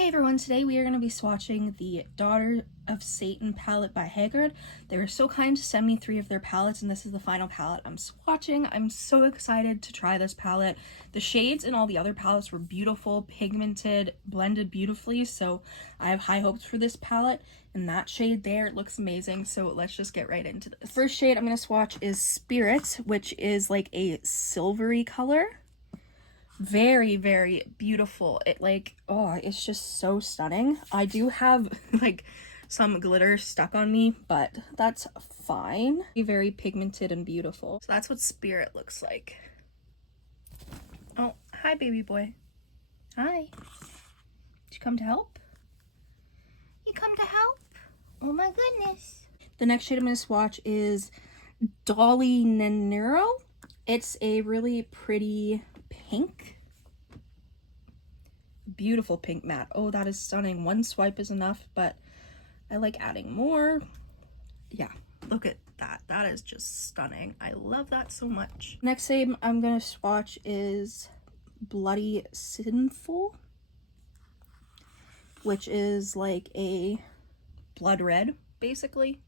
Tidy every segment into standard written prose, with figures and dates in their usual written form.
Hey everyone, today we are going to be swatching the Daughter of Satan palette by Haggard. They were so kind to send me 3 of their palettes, and this is the final palette I'm swatching. I'm so excited to try this palette. The shades in all the other palettes were beautiful, pigmented, blended beautifully, so I have high hopes for this palette. And that shade there, it looks amazing, so let's just get right into this. The first shade I'm going to swatch is Spirit, which is like a silvery color. Very, very beautiful. It's just so stunning. I do have like some glitter stuck on me, but that's fine. Very pigmented and beautiful. So that's what Spirit looks like. Oh, hi baby boy. Hi. Did you come to help? You come to help? Oh my goodness. The next shade I'm going to swatch is Dolly Nenero. It's a really pretty pink. Beautiful pink matte. Oh, that is stunning. One swipe is enough, but I like adding more. Yeah, look at that. That is just stunning. I love that so much. Next shade I'm gonna swatch is Bloody Sinful, which is like a blood red, basically.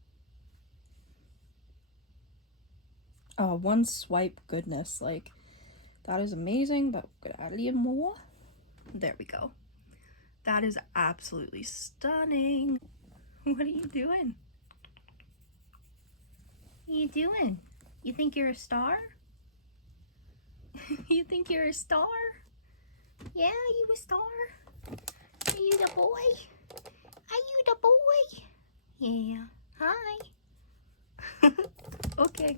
Oh, one swipe, goodness, like that is amazing, but I'm gonna add a little more. There we go. That is absolutely stunning. What are you doing? What are you doing? You think you're a star? You think you're a star? Yeah, you a star? Are you the boy? Are you the boy? Yeah. Hi. Okay.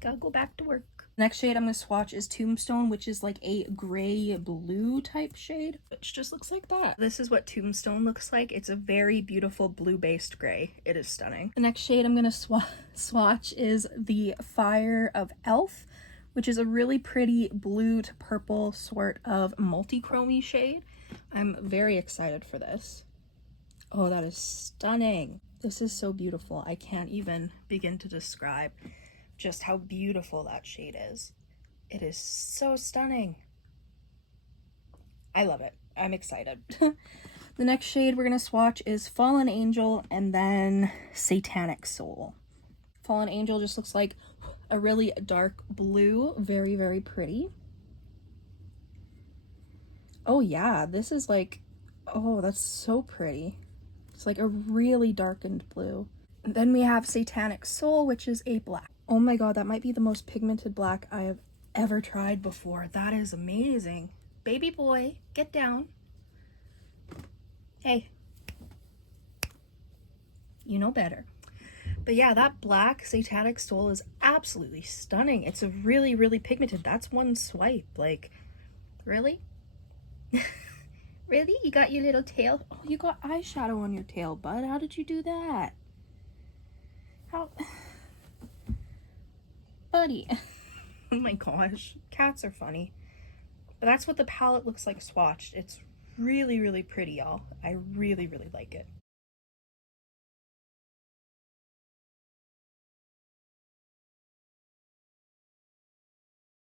Gotta go back to work. Next shade I'm going to swatch is Tombstone, which is like a gray blue type shade, which just looks like that. This is what Tombstone looks like. It's a very beautiful blue based gray. It is stunning. The next shade I'm going to swatch is the Fire of Elf, which is a really pretty blue to purple sort of multi-chromey shade. I'm very excited for this. Oh, that is stunning. This is so beautiful. I can't even begin to describe just how beautiful that shade is. It is so stunning. I love it. I'm excited. The next shade we're going to swatch is Fallen Angel and then Satanic Soul. Fallen Angel just looks like a really dark blue. Very, very pretty. Oh yeah, this is like, oh, that's so pretty. It's like a really darkened blue. And then we have Satanic Soul, which is a black. Oh my god, that might be the most pigmented black I have ever tried before. That is amazing. Baby boy, get down. Hey. You know better. But yeah, that black Satanic Soul is absolutely stunning. It's a really, really pigmented. That's one swipe. Like, really? Really? You got your little tail? Oh, you got eyeshadow on your tail, bud. How did you do that? How... Buddy. Oh my gosh, cats are funny. But that's what the palette looks like swatched. It's really, really pretty, y'all. I really, really like it.